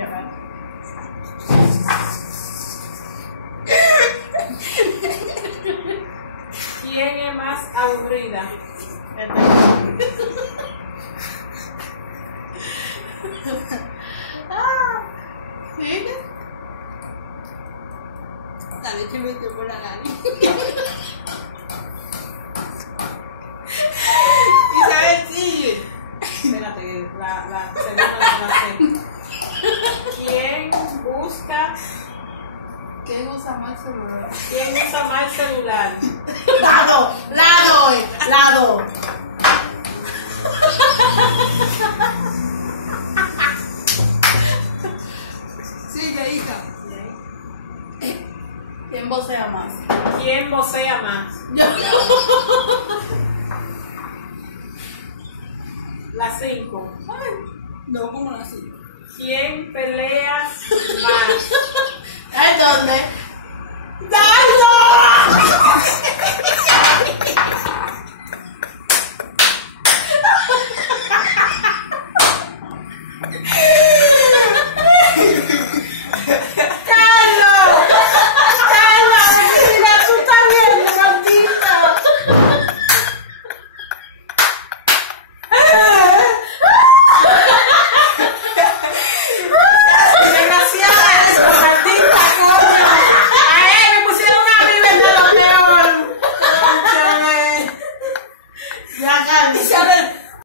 Ya va. ¿Quién es más aburrida? ¿Sí? La leche me metió por la nariz. Isabel, sigue. Espérate, la segunda la sé. ¿Quién busca? ¿Quién usa más el celular? ¿Quién usa más el celular? Lado. Sigue, hija. ¿Quién vocea más? ¿Quién vocea más? Yo. La 5. No, como la 5. ¿Quién pelea más? ¿En dónde?